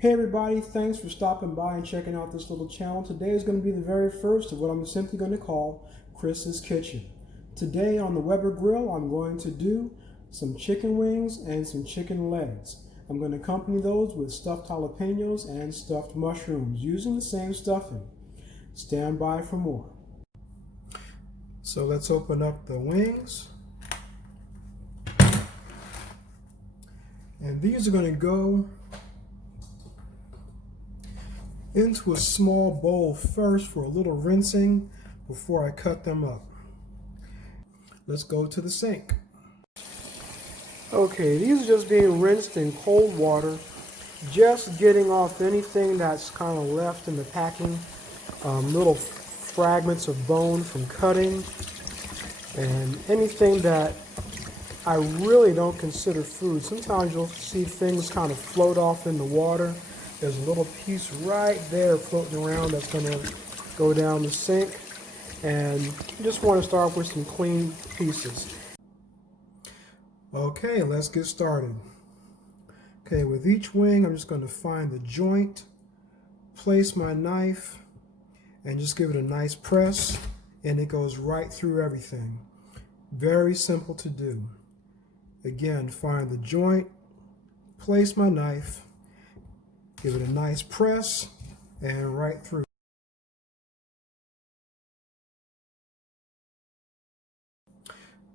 Hey everybody, thanks for stopping by and checking out this little channel. Today is going to be the very first of what I'm simply going to call Chris's Kitchen. Today on the Weber Grill, I'm going to do some chicken wings and some chicken legs. I'm going to accompany those with stuffed jalapenos and stuffed mushrooms using the same stuffing. Stand by for more. So let's open up the wings. And these are going to go into a small bowl first for a little rinsing before I cut them up. Let's go to the sink. Okay, these are just being rinsed in cold water, just getting off anything that's kind of left in the packing, little fragments of bone from cutting, and anything that I really don't consider food. Sometimes you'll see things kind of float off in the water. There's a little piece right there floating around that's going to go down the sink. And you just want to start with some clean pieces. Okay, let's get started. Okay, with each wing, I'm just going to find the joint, place my knife, and just give it a nice press, and it goes right through everything. Very simple to do. Again, find the joint, place my knife, give it a nice press, and right through.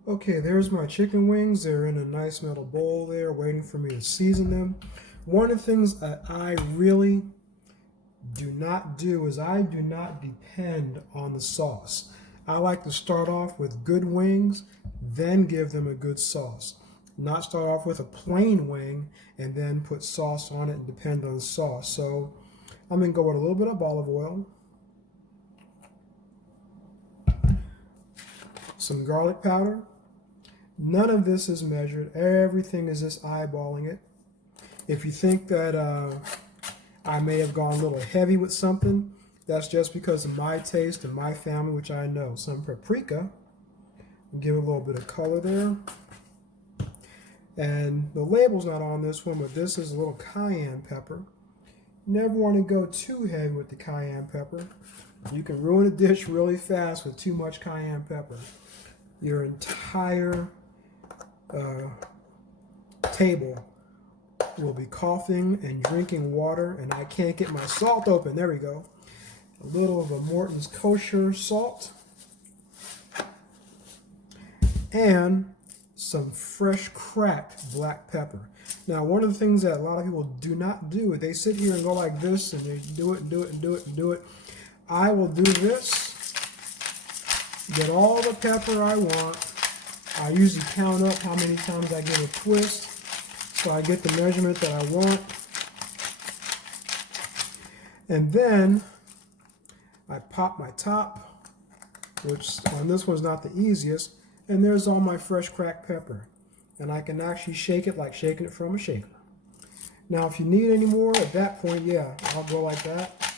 Okay, there's my chicken wings. They're in a nice metal bowl there, waiting for me to season them. One of the things that I really do not do is I do not depend on the sauce. I like to start off with good wings, then give them a good sauce. Not start off with a plain wing and then put sauce on it and depend on the sauce. So I'm going to go with a little bit of olive oil, some garlic powder. None of this is measured. Everything is just eyeballing it. If you think that I may have gone a little heavy with something, that's just because of my taste and my family, which I know. Some paprika. Give it a little bit of color there. And the label's not on this one, but this is a little cayenne pepper. You never want to go too heavy with the cayenne pepper. You can ruin a dish really fast with too much cayenne pepper. Your entire table will be coughing and drinking water, and I can't get my salt open. There we go. A little of a Morton's kosher salt. And some fresh cracked black pepper. Now, one of the things that a lot of people do not do, they sit here and go like this, and they do it and do it and do it and do it. I will do this, get all the pepper I want. I usually count up how many times I give a twist, so I get the measurement that I want. And then I pop my top, which on this one's not the easiest. And there's all my fresh cracked pepper. And I can actually shake it like shaking it from a shaker. Now, if you need any more, at that point, yeah, I'll go like that.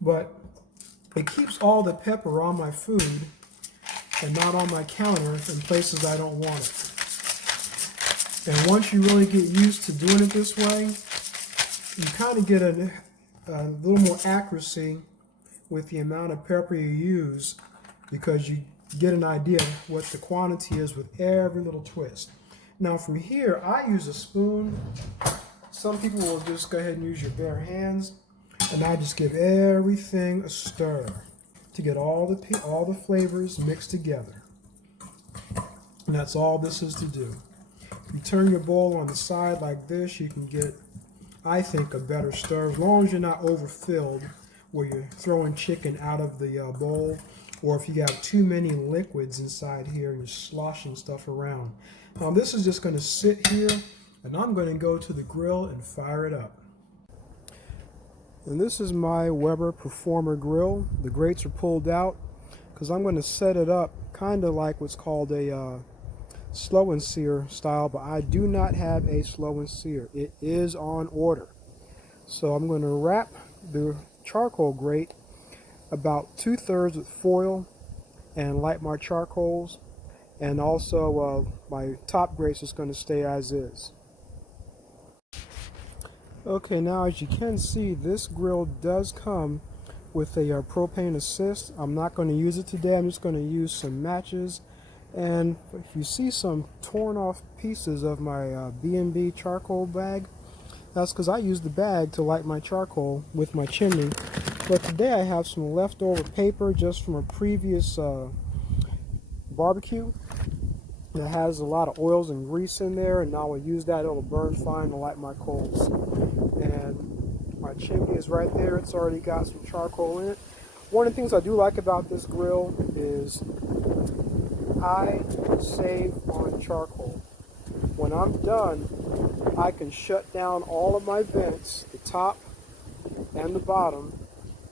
But it keeps all the pepper on my food and not on my counter in places I don't want it. And once you really get used to doing it this way, you kind of get a little more accuracy with the amount of pepper you use, because you get an idea what the quantity is with every little twist. Now from here, I use a spoon. Some people will just go ahead and use your bare hands, and I just give everything a stir to get all the flavors mixed together. And that's all this is to do. If you turn your bowl on the side like this, you can get, I think, a better stir, as long as you're not overfilled where you're throwing chicken out of the bowl, or if you have too many liquids inside here and you're sloshing stuff around. Now this is just going to sit here, and I'm going to go to the grill and fire it up. And this is my Weber Performer grill. The grates are pulled out because I'm going to set it up kind of like what's called a slow and sear style, but I do not have a slow and sear. It is on order. So I'm going to wrap the charcoal grate about 2/3 with foil and light my charcoals, and also my top grate's just going to stay as is. Okay, now as you can see, this grill does come with a propane assist. I'm not going to use it today. I'm just going to use some matches. And if you see some torn off pieces of my B&B charcoal bag, that's because I use the bag to light my charcoal with my chimney. But today I have some leftover paper just from a previous barbecue that has a lot of oils and grease in there, and I will use that. It'll burn fine to light my coals. And my chimney is right there. It's already got some charcoal in it. One of the things I do like about this grill is I save on charcoal. When I'm done, I can shut down all of my vents, the top and the bottom,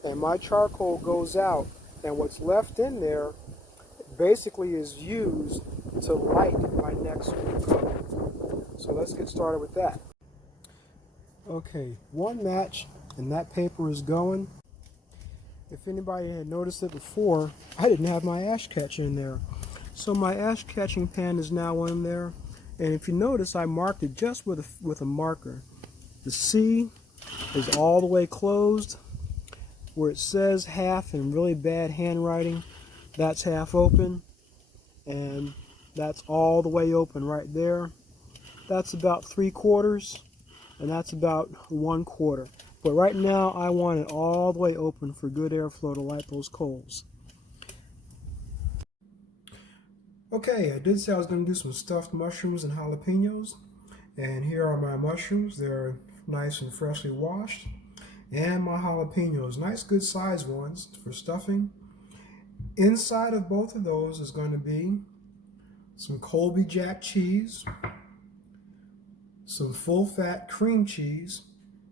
and my charcoal goes out, and what's left in there basically is used to light my next cook. So let's get started with that. Okay, one match and that paper is going. If anybody had noticed it before, I didn't have my ash catcher in there. So my ash catching pan is now in there. And if you notice, I marked it just with a marker. The C is all the way closed. Where it says half in really bad handwriting, that's half open. And that's all the way open right there. That's about 3/4, and that's about 1/4. But right now I want it all the way open for good airflow to light those coals. Okay, I did say I was going to do some stuffed mushrooms and jalapenos, and here are my mushrooms. They're nice and freshly washed, and my jalapenos, nice good sized ones for stuffing. Inside of both of those is going to be some Colby Jack cheese, some full fat cream cheese.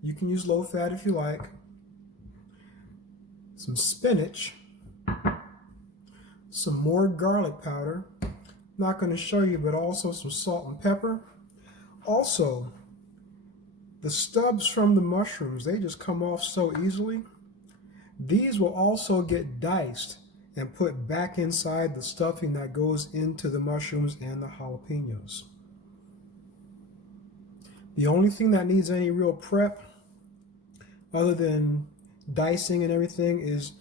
You can use low fat if you like. Some spinach, some more garlic powder. Not going to show you, but also some salt and pepper. Also, the stubs from the mushrooms, they just come off so easily. These will also get diced and put back inside the stuffing that goes into the mushrooms and the jalapenos. The only thing that needs any real prep, other than dicing and everything, is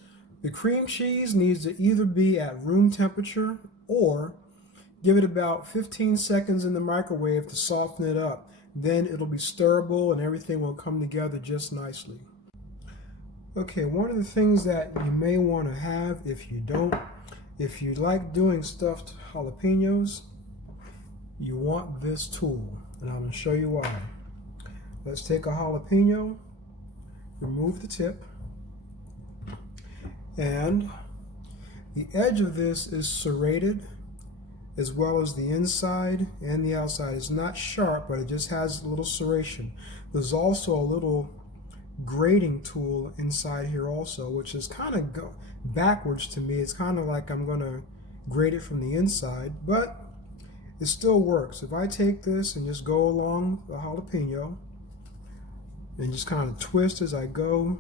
the cream cheese needs to either be at room temperature or give it about 15 seconds in the microwave to soften it up. Then it'll be stirrable and everything will come together just nicely. Okay, one of the things that you may want to have, if you like doing stuffed jalapenos, you want this tool, and I'm going to show you why. Let's take a jalapeno, remove the tip, and the edge of this is serrated, as well as the inside and the outside. It's not sharp, but it just has a little serration. There's also a little grating tool inside here also, which is kind of backwards to me. It's kind of like I'm going to grate it from the inside, but it still works. If I take this and just go along the jalapeno and just kind of twist as I go,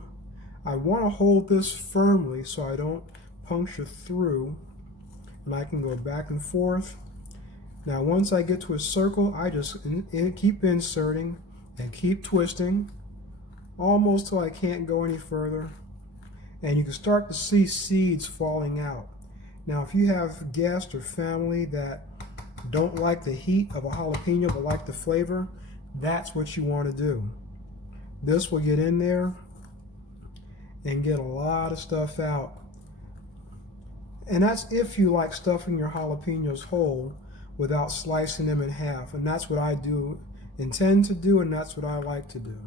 I want to hold this firmly so I don't puncture through, and I can go back and forth. Now once I get to a circle, I just keep inserting and keep twisting almost till I can't go any further, and you can start to see seeds falling out. Now if you have guests or family that don't like the heat of a jalapeno but like the flavor, that's what you want to do. This will get in there and get a lot of stuff out. And that's if you like stuffing your jalapenos whole without slicing them in half. And that's what I intend to do, and that's what I like to do.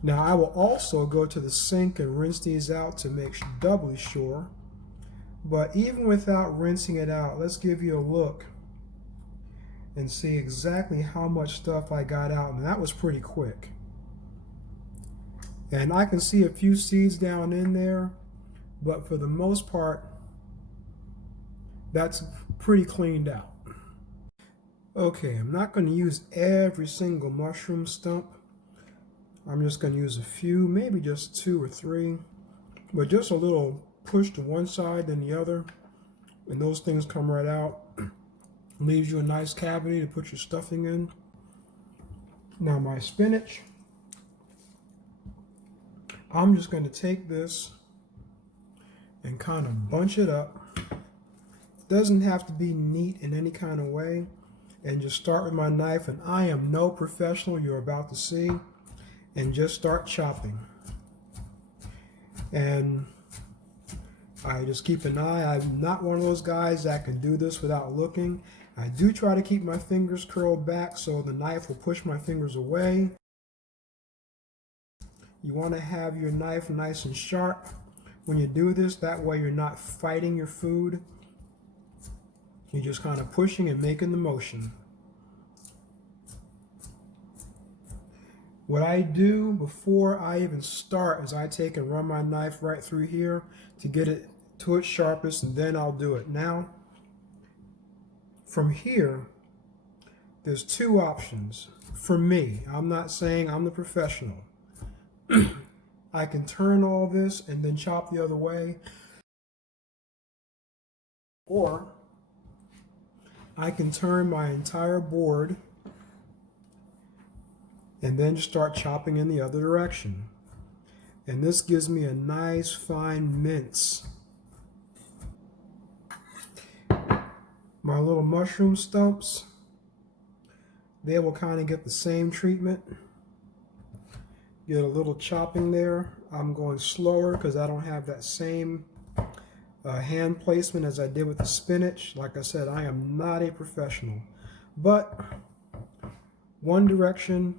Now I will also go to the sink and rinse these out to make doubly sure. But even without rinsing it out, let's give you a look and see exactly how much stuff I got out. And that was pretty quick. And I can see a few seeds down in there, but for the most part, that's pretty cleaned out. Okay, I'm not going to use every single mushroom stump. I'm just going to use a few, maybe just 2 or 3, but just a little push to one side then the other, and those things come right out. Leaves you a nice cavity to put your stuffing in. Now my spinach, I'm just going to take this and kind of bunch it up. Doesn't have to be neat in any kind of way. And just start with my knife, and I am no professional, you're about to see, and just start chopping. And I just keep an eye. I'm not one of those guys that can do this without looking. I do try to keep my fingers curled back so the knife will push my fingers away. You want to have your knife nice and sharp when you do this. That way you're not fighting your food. You're just kind of pushing and making the motion. What I do before I even start is I take and run my knife right through here to get it to its sharpest, and then I'll do it. Now, from here, there's two options. For me, I'm not saying I'm the professional. I can turn all this and then chop the other way, or I can turn my entire board and then just start chopping in the other direction. And this gives me a nice fine mince. My little mushroom stumps, they will kind of get the same treatment. Get a little chopping there. I'm going slower because I don't have that same hand placement as I did with the spinach. Like I said, I am not a professional. But one direction,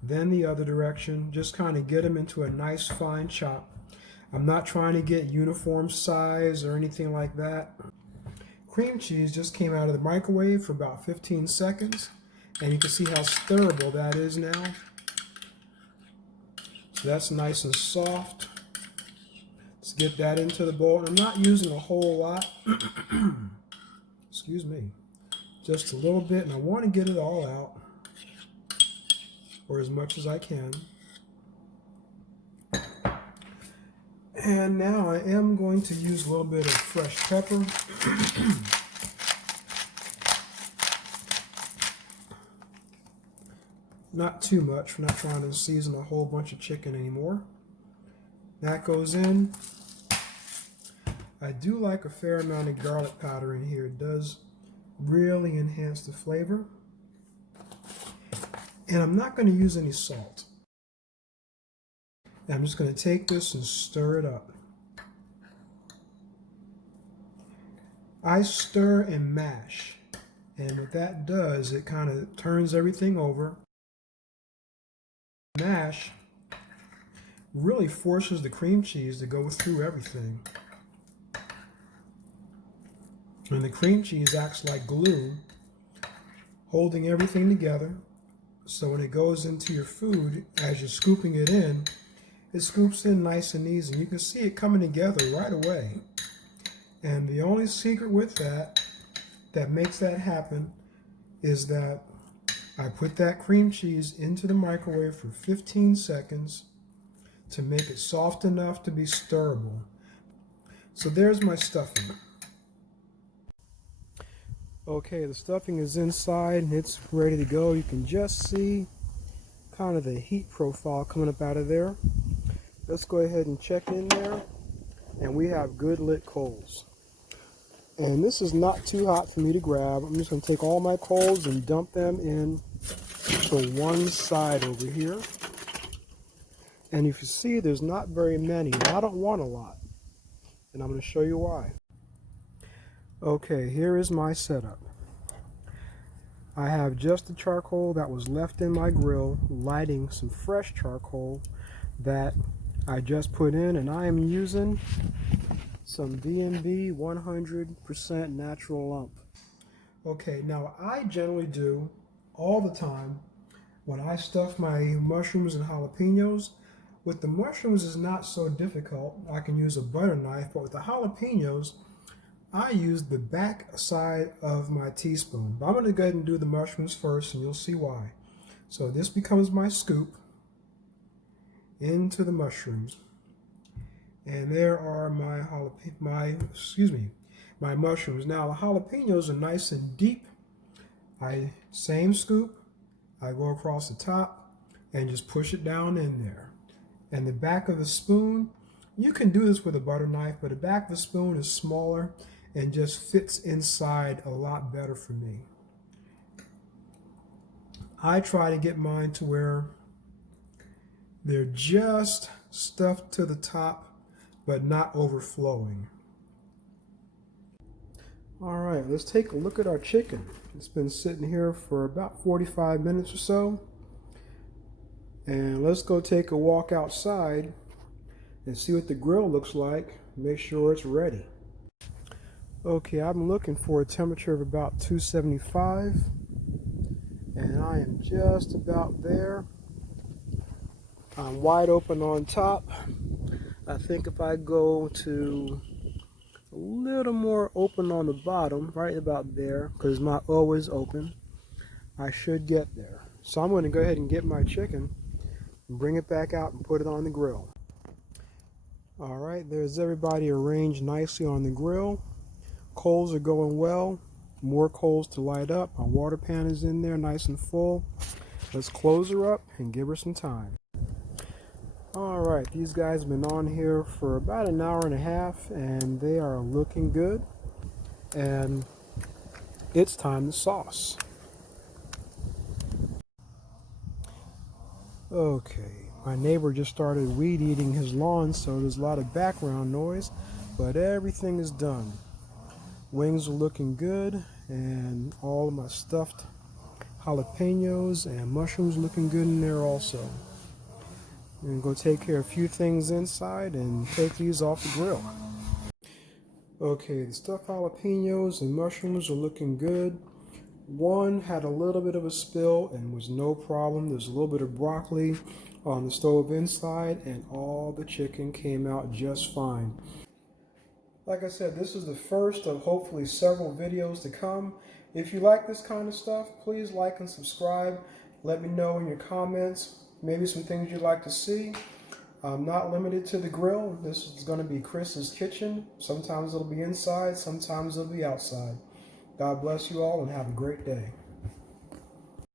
then the other direction, just kind of get them into a nice fine chop. I'm not trying to get uniform size or anything like that. Cream cheese just came out of the microwave for about 15 seconds, and you can see how stirrable that is now. So that's nice and soft. Let's get that into the bowl. I'm not using a whole lot. Excuse me. Just a little bit, and I want to get it all out, or as much as I can. And now I am going to use a little bit of fresh pepper. Not too much. We're not trying to season a whole bunch of chicken anymore. That goes in. I do like a fair amount of garlic powder in here. It does really enhance the flavor. And I'm not going to use any salt. I'm just going to take this and stir it up. I stir and mash. And what that does, it kind of turns everything over. Mash really forces the cream cheese to go through everything. And the cream cheese acts like glue, holding everything together. So when it goes into your food, as you're scooping it in, it scoops in nice and easy. You can see it coming together right away. And the only secret with that makes that happen, is that I put that cream cheese into the microwave for 15 seconds to make it soft enough to be stirrable. So there's my stuffing. Okay, the stuffing is inside and it's ready to go. You can just see kind of the heat profile coming up out of there. Let's go ahead and check in there, and we have good lit coals. And this is not too hot for me to grab. I'm just going to take all my coals and dump them in to one side over here. And if you see, there's not very many. I don't want a lot, and I'm going to show you why. Okay, here is my setup. I have just the charcoal that was left in my grill, lighting some fresh charcoal that I just put in, and I am using some B&B 100% natural lump. Okay, now I generally do all the time when I stuff my mushrooms and jalapenos. With the mushrooms, it's not so difficult. I can use a butter knife, but with the jalapenos, I use the back side of my teaspoon. But I'm going to go ahead and do the mushrooms first, and you'll see why. So this becomes my scoop into the mushrooms. And there are my mushrooms. Now the jalapenos are nice and deep. Same scoop, I go across the top and just push it down in there. And the back of the spoon, you can do this with a butter knife, but the back of the spoon is smaller and just fits inside a lot better for me. I try to get mine to where they're just stuffed to the top, but not overflowing. All right, let's take a look at our chicken. It's been sitting here for about 45 minutes or so. And let's go take a walk outside and see what the grill looks like. Make sure it's ready. Okay, I'm looking for a temperature of about 275. And I am just about there. I'm wide open on top. I think if I go to a little more open on the bottom, right about there, because it's not always open, I should get there. So I'm going to go ahead and get my chicken and bring it back out and put it on the grill. All right, there's everybody arranged nicely on the grill. Coals are going well. More coals to light up. My water pan is in there nice and full. Let's close her up and give her some time. All right, these guys have been on here for about an hour and a half and they are looking good. And it's time to sauce. Okay, my neighbor just started weed eating his lawn, so there's a lot of background noise, but everything is done. Wings are looking good, and all of my stuffed jalapenos and mushrooms looking good in there also. I'm going to take care of a few things inside and take these off the grill. Okay, the stuffed jalapenos and mushrooms are looking good. One had a little bit of a spill and was no problem. There's a little bit of broccoli on the stove inside, and all the chicken came out just fine. Like I said, this is the first of hopefully several videos to come. If you like this kind of stuff, please like and subscribe. Let me know in your comments, maybe some things you'd like to see. I'm not limited to the grill. This is going to be Chris's kitchen. Sometimes it'll be inside, sometimes it'll be outside. God bless you all and have a great day.